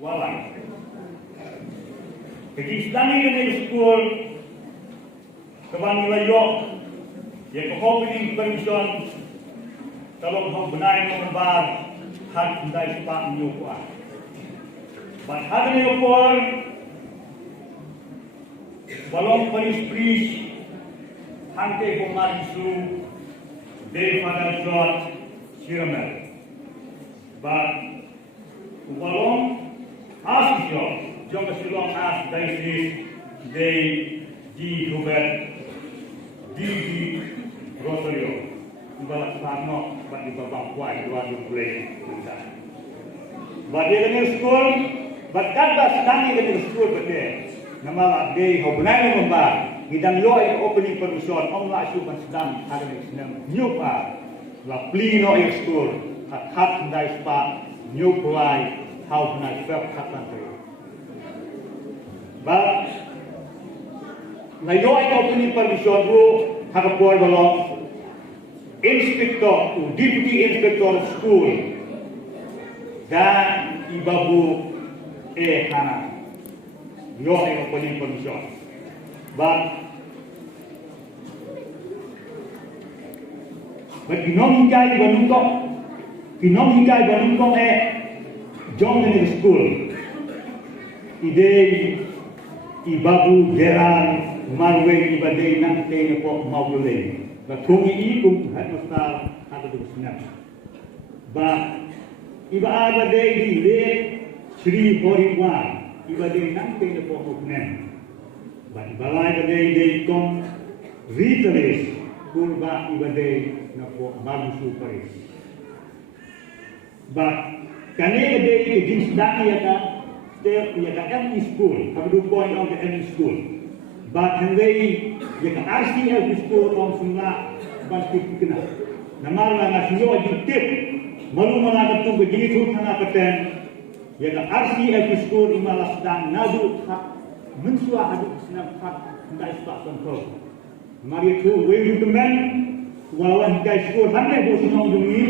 Wahlang. Jadi sedang ini school keban layok yang opening permission kalau mau benar nomor had dari Pak Nyukwa. But had ni opor balong pris hante pemar isu dari pada George Siramel. But balong asio jom silong as dari di Robert di Rosario. Balak Sarno, but di babang kuai dua play. But dia school, but kada sedang dia school betul. Nama dia hubungan membar. Hidang yo opening permission, lah sukan sedang ada di sana. New pa, la plino school, hat dai spa, new play, how na felt hatan tu. But la yo opening permission ru hak boy balong. Inspektor, deputy inspector of school, dan ibabu kana, yo yang opening permission. But kinom hikai banungkong jom di school. Ide ibabu geran marwe ibadei nang tene po mawule. Batungi ikum hadmastar ada di sana. Ba iba ada di le Sri Horiwan iba di nanti le pohuknen. Ba balai ada di kom ritualis kurba iba di na po bagusu paris. Ba kane ada di jenis daki ya ka M school, kabdu point of the M school. But henday yang RCL school orang semua bantu kita. Nama orang nasional jitip malu mana betul begini tu sana keten. Yang RCL school imalah sedang nadu hak mensua adu senam hak hendak ispak kontrol. Mari tu we teman wawan kai school hendak bos senang demi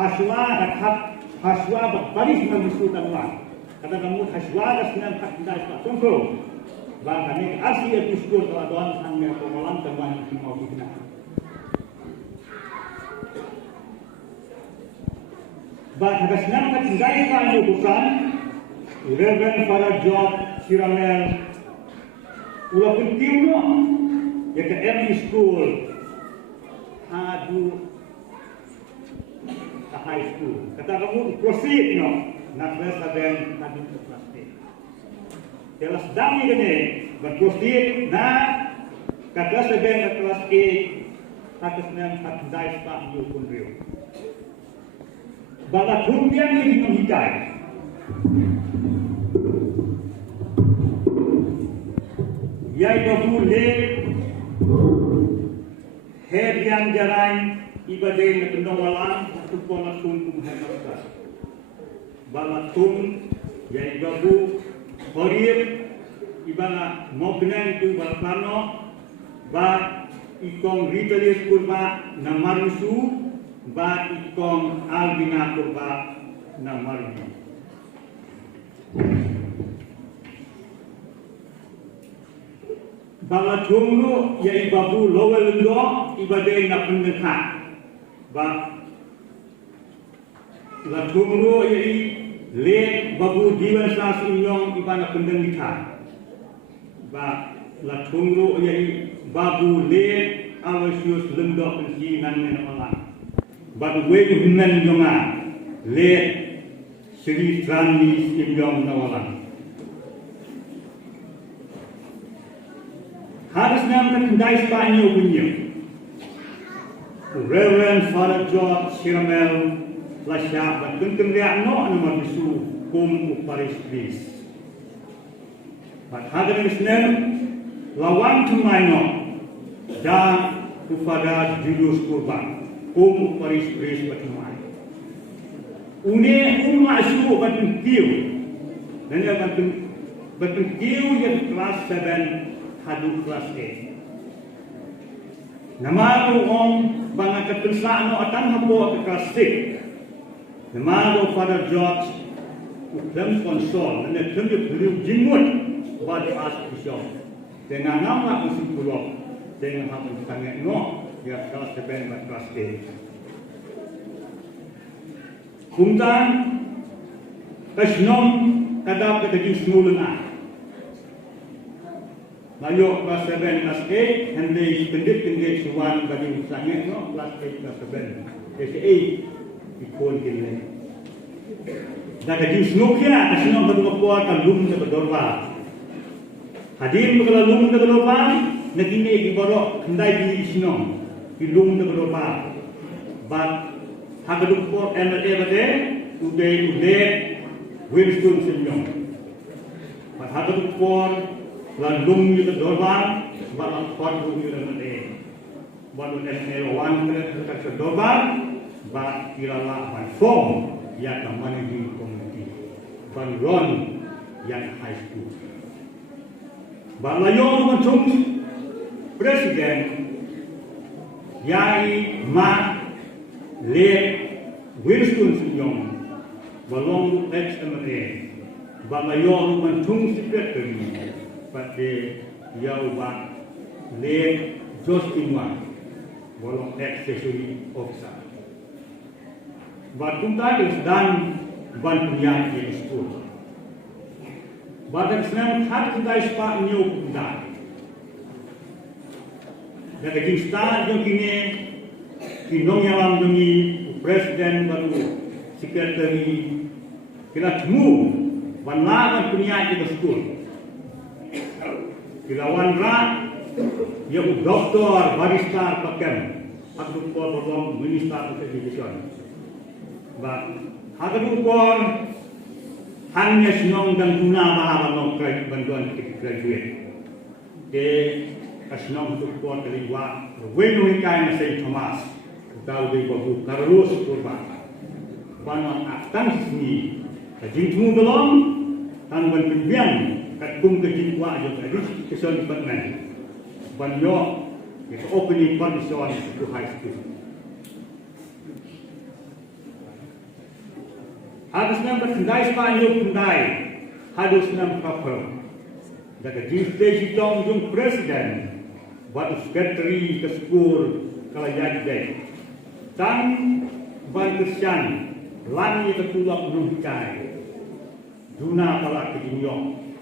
haswa hak haswa baris mengisu tanwan. Kata kamu haswa senam hak hendak ispak kontrol. Bahkan ini asli itu school tuan hanya pengolam teman yang mau kita. Bahkan senang kat tinggal kan bukan Reverend Father George Siramel ulah penting no ya ke M school adu ke high school kata kamu proceed no nak saben tadi proceed. Kelas dami ini berkosir na kelas sebenarnya kelas A atas nama Katdai Pak Yukun Rio. Bala kumpian ini menghikai. Yai babu le her yang jalan ibadah na kendong walang atau pola sungkum hebat. Bala tum yai babu Horir ibana mokna itu balpano ba ikong ritualis kurba namarusu ba ikong albina kurba namarusu. Bala tunggu ya ibabu lowel lo ibadai na pendekah ba la tunggu ya le babu diwan sas inyong ibana pendengika ba la tunggu yai babu le awasius lendok pensi nan men olang ba we hunan jonga le sri trani inyong nawalang harus nam kendai Spanyol punya Reverend Father George Siramel Lasya bertengkeng dia no nomor bisu kum uparis bis. But hadirin sekalian lawan tumaino dan kepada jurus kurban kum uparis bis bertumai. Une asu bertengkiu dan dia bertengkiu yang kelas 7 hadu kelas 8. Nama tu bangga ketensaan no atan hapo ke kelas 6. Namado Father George Uklam konsol dan uklam dia beliau jinggut bagi asal dengan nama usul pulau dengan hak sangat no ya kelas sepen dan kelas A. Kumtan kasnom kadap keji semulana. Lalu kelas 7 kelas 8 hendak pendek suan bagi sangat no kelas 8 kelas 7. Kelas 8 ikon kini. Dan keji semuknya kasnom berkuat kalum ke berdorba. Hadir berkalum ke berdorba negini diborok kendai di isnom dilum ke berdorba. Bat hageduk pot MLA bade udah Winston senyum. Bat hageduk pot landung di berdorba bat pot lum di MLA. Bat national one ke berdorba bat ilala ban form yang managing committee ban ron yang high school. Ban layon macam presiden yai ma le Winston senyum balong ex-MLA balayon mantung secretary pada yau ba le Justin Wan balong ex-secretary officer batung tadi sedang ban penyiar di sekolah badan senang hat kita ispa new kudai dan kisah yang kini kinong yang demi presiden baru sekretari kita temu wanlagan penyiar di sekolah kita wanra yang doktor barista pakem aku pun minister education but hagadu pun hanya senong dan guna mahabanong bantuan graduate de kasnong tu pun terlibat wenu ikai nasai Thomas tahu di babu Carlos kurban bantuan akan sini kajin temu belum tangguan penbian katung kajin wa jo tadi kesan department banyo itu opening condition to high school. Harus nampak kendai Spanyol kendai harus nampak apa? Jika jinstesi tong jung presiden batu sekretari ke sekolah kalau jadi dan bantuan lani tertulak berhubungan guna pala kejinyong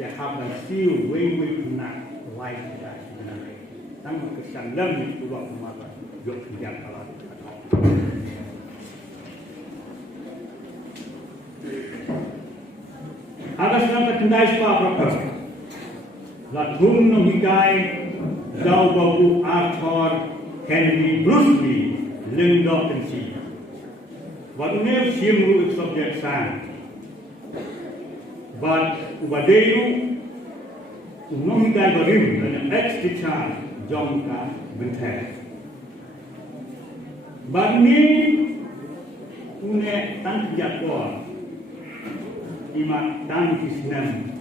sehabang siu wei guna lain tidak sebenarnya dan kesan lem tertulak mata jok tidak kalah. Agas nampak kendai spa proper. Latung nunghikai jauh babu Arthur Henry Bruce Lee lendok tensi. Wadunya simru subjek sang. But ubadeyu nunghikai barim dengan ex-teacher jongka bentar. Bagni une tan jakor imat dan kisnem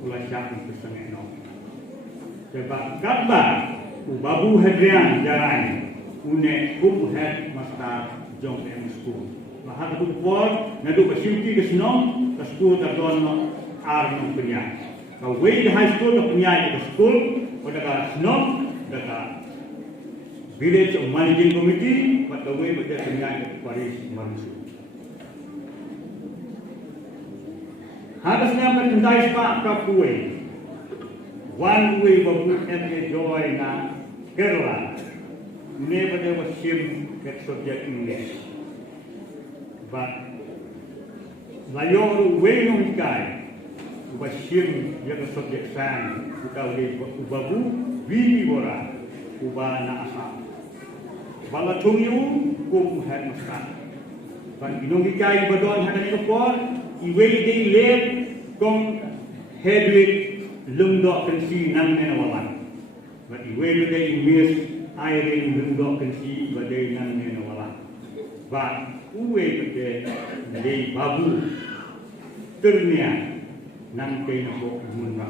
ulah syakir kesengeno sebab kata babu hadrian jaran une kum head master jong em school mahal tu por nadu pasimti kesnom ke school ka don ar no punya ka way high school ka punya ke school pada ka snom data village managing committee pada way pada punya ke Paris Marusu. Harusnya merchandise Pak Kapue. One way babu FA joy na Kerala. Never there was him get subject English. But layor way no guy was him get subject sang. Kita boleh babu bini bora uba na asa. Bala tungyu kum head master. Ban inong guy badon hadan itu por iwe day late kong headway lungdok kensi nang menawalan. But iwe day miss airing lungdok kensi badai nang menawalan. But uwe day babu ternia nang kay nako munra.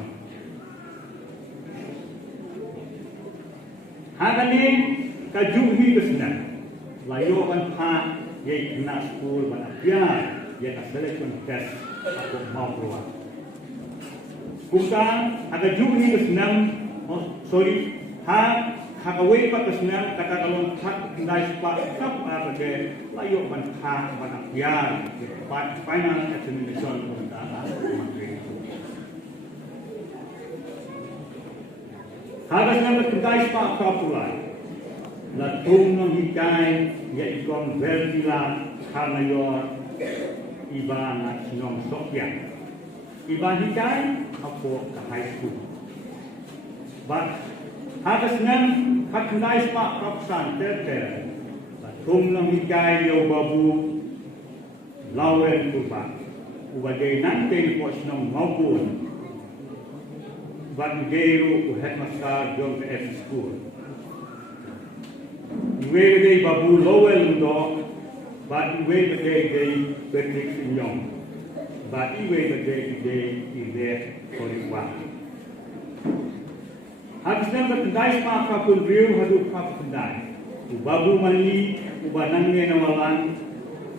Hagani kajuhi kesna. Layo kan pa yai kena school ban apia yet a selection test ako mau keluar. Kusang ada juni kesenam, sorry, hakaway pa kesenam katakalong hak nais pa kap apa ke layo bantang banakyan final examination pemerintahan menteri. Hagas naman nais pa kapulay. Latung ng hikay ya ikon vertila kamayor iba na sinong sokyan. Iba hikay ako ka high school. But hagas nan haknais pa kapsan terter. Latung ng hikay yo babu lawen tuba. Ubagay nante po sinong maupun. But gayro ku headmaster jong ke F school. Iwe day babu lowel do, but iwe day Patrick Sinyong, but iwe day iwe Koriwa. Habis na matandai pa kapun riu hadu kapundai. Babu mali ubanangnya nawalan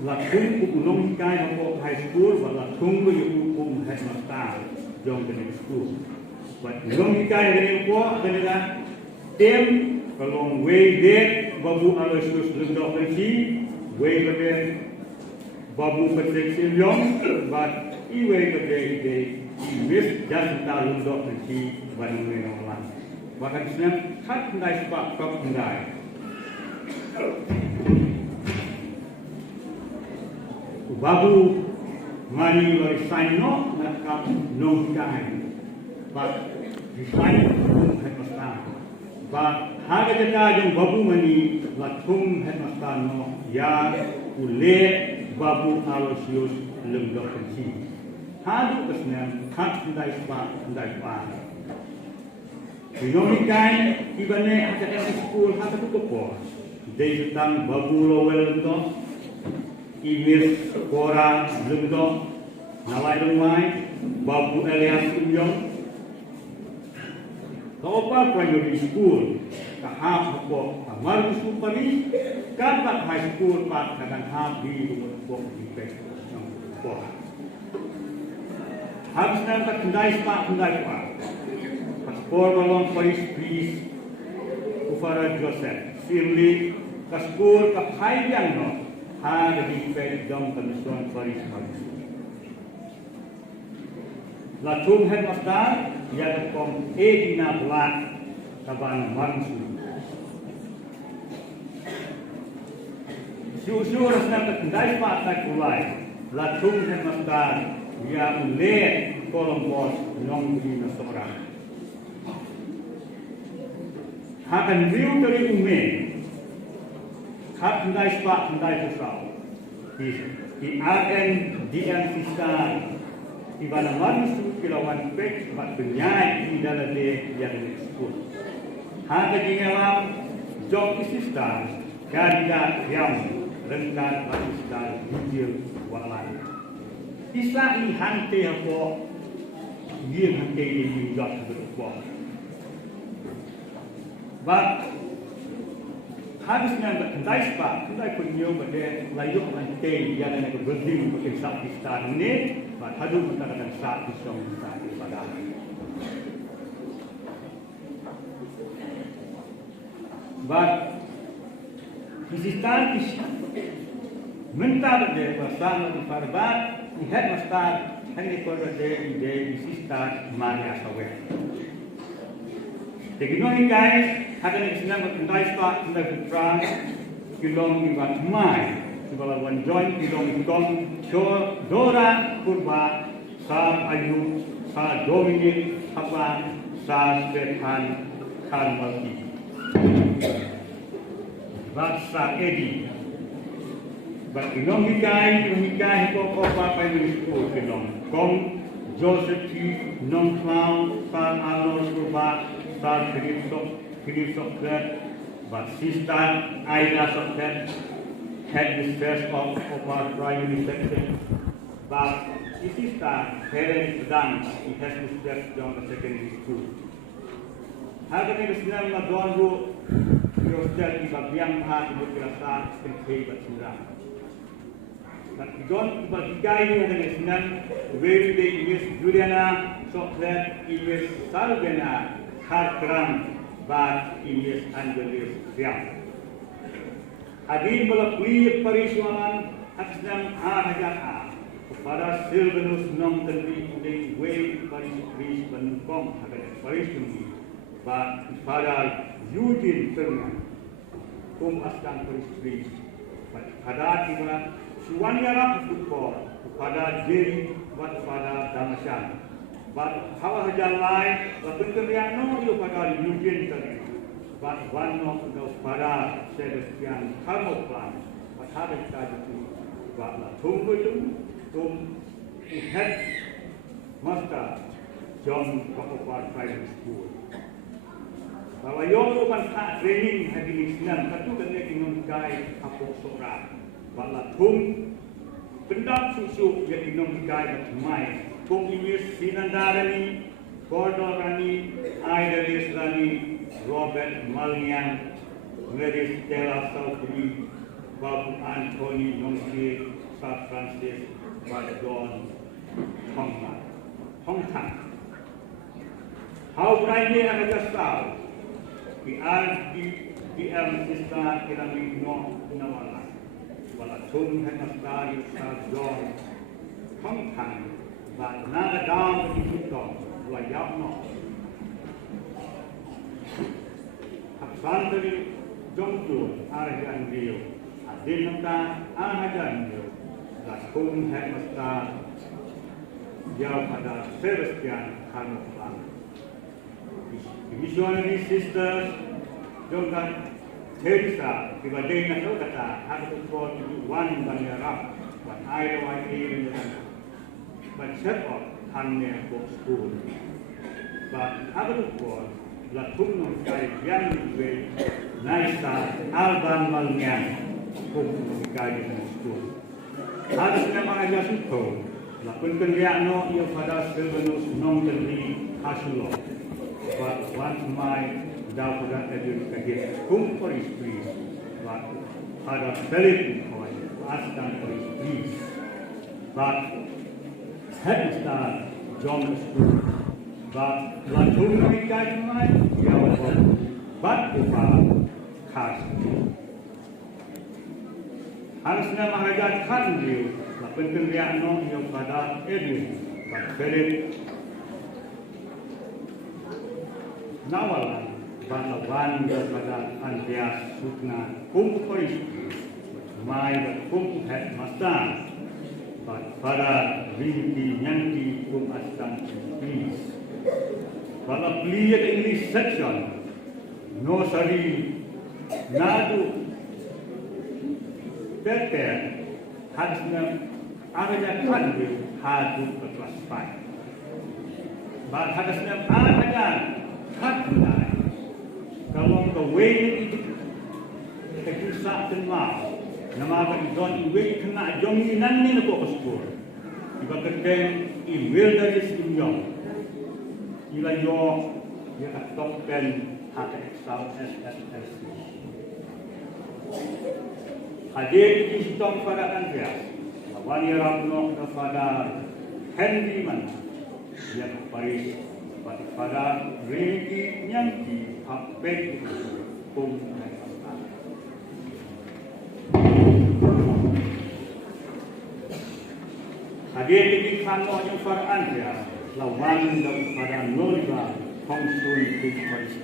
latung ukulong hikay ako high school, latung yung ukum headmaster jong ke school. But ukulong hikay rin ko kanila tem kalau way dek babu aloysius lendok lagi, way lebih babu Patrick Sinyong, but iwe lebih iwis jangan tahu lendok lagi bandung dengan orang. Bahkan senang kat ndai sepak kap ndai. Babu mani lori saino nak kap nong kai, but design headmaster. But haga jaka yung babu mani latung headmaster no ya ule babu aloysius lendok lagi. Hadu kesnya kat ndai sepak. Binomikai ibane akan school hata tukopo. Day tentang babu lowel to, imir kora lendo, nawai lumai babu Elias Imyong. Kau apa primary school kahap ko amar school pani kan pak high school pak kadang hap di ko di pek ko. Habis nanti kendai pak. Formalong Paris Priest Ufara Joseph Firly Kaskul Kaphayan no Hada di Fed Dong Commission Paris Paris Latung Headmaster Yang Kom Edina Black Kaban Mansu Siu-siu rasanya terkendai Pak Kulai Latung Headmaster Yang Ulet Kolom Bos Nong Di Nasorang Hakan riu dari ume, hak hendai sepak hendai pusau. Di RN DN Sistan, di mana manusia kilauan pek sepak benyai di dalam dia yang disebut. Hakan di dalam job Sistan, kandidat yang rendah Sistan hijau Wahlang. Isa ini hante apa, dia hante ini job berubah. But habisnya kendai sepak, kendai punya pada layuk lantai yang ada berdiri untuk saat Islam ini, but hadu mengatakan saat Islam saat pada. But Islam mentah pada bersama di Farbat, lihat mastar hanya pada ide Islam Maria Sawe. Teknologi guys, ada yang senang berkendai sepak, kendai putra, kilong ibat mai, sebagai one joint kilong ikon, Dora Kurba, Sa Ayu, Sa Dominic, Hapa, Sa Stefan, Karmalki, Sa Edi. Berkilong hikai apa primary school kilong, Kong Joseph T. Non Clown, Sa Alor Kurba. Star Philip Socrates, but Sister Aida Socrates, head mistress of our primary section, but his sister HelenDan, he has mistress down the secondary school. Hagani Bisnam Madonru, your study, but young heart would be a start and pay but surround. John bertikai dengan Islam, where they use Juliana, Soklet, Iwis Salvena, Harkram, Bat, Iwis Angelis, Riam. Hadin melakui perisuan Islam A kepada Silvanus Nom Tentri Udai Wei Paris Penukong Hagat Paris Tunggi, Bat kepada Eugene Terman, Askan Paris pada tiba Suwanyara Tukor kepada Jerry pada Damasyan. Bat hawa hajar lain, berkenaan itu pada Eugene Terman. Bat wano kepada Sebastian Harmoplan. Bat ada kita itu. Bat tunggu itu, head master John Copperfield Private School. Bahwa yang lupa training hari Islam satu kali ingat kai apok sora. Bahwa pendak susu yang ingat kai mai. Ini Sinandarani, Gordorani, Idalis Rani, Robert Malian, Meris Stela Sautri, Bob Anthony Nongsi, Sir Francis, John Hongtang. How Friday and the South, the RDM sister Irami no Nawala, Walatum Henastari, Sir John Hongtang, but nada down in Hutong, Wayapno. Sandri Jongtu Arajan Rio, Adinata Arajan Rio, Lakum Hemasta Yau pada Sebastian Hanofan. Missionary sisters Jongkan Teresa Ibadena Tokata had to go to one Banera, but I don't want to but set up Hanne Book School. But other school Latumno Kai Yan Way, Naisa, Alban Malngan, Kum Guidance School. Harus memang ada suku, Lapun Kenriano, ia pada Silvanus non Kenri Hasulo. But once my Dauda Edwin Kahit, Kum for his priest, but pada Philip Coy, Astan for his priest. But headmaster John School. But Latum Kai Mai, Yawon, but Upa Kas. Harusnya Maharaja Kandil, Lapun Kenriano, yang pada Edwin, but Philip Nawalan, Banawan, pada Andreas Sukna, Poris, Mai, Headmaster, but pada Rinki Yanti, Astan, Peace. Kalau clear English section, no sari, nadu, better, harusnya ada kandil hadu ke kelas 5. But harusnya ada kandil. Kalau kewin itu sah kenal, nama kan iwe kena jonginan ni nak ke sekolah. Iba kedeng email dari Simyong. Ila yo ya top dan hak exam SSLC. Hadir di sistem pada Andreas, lawan ya Ramno kepada Henry Man, yang Paris pada Ricky Nyanti Apek Pum hadir di kantor yang pada Andreas. Lawan daripada Noliba Kongsun Paris.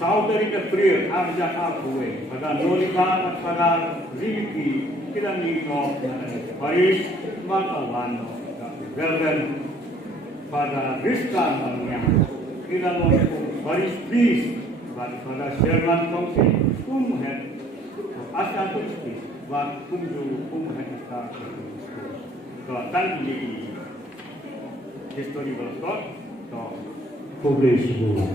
Saudari April Arjak Akue pada Noliba pada Riki Kiranito Paris Makawan Velven pada Rizka Manyang Kiranito Paris Peace pada Sherman Kongsun Kumhead Asal Paris pada Kumhead Asal Tan di history berikut, to publish buku.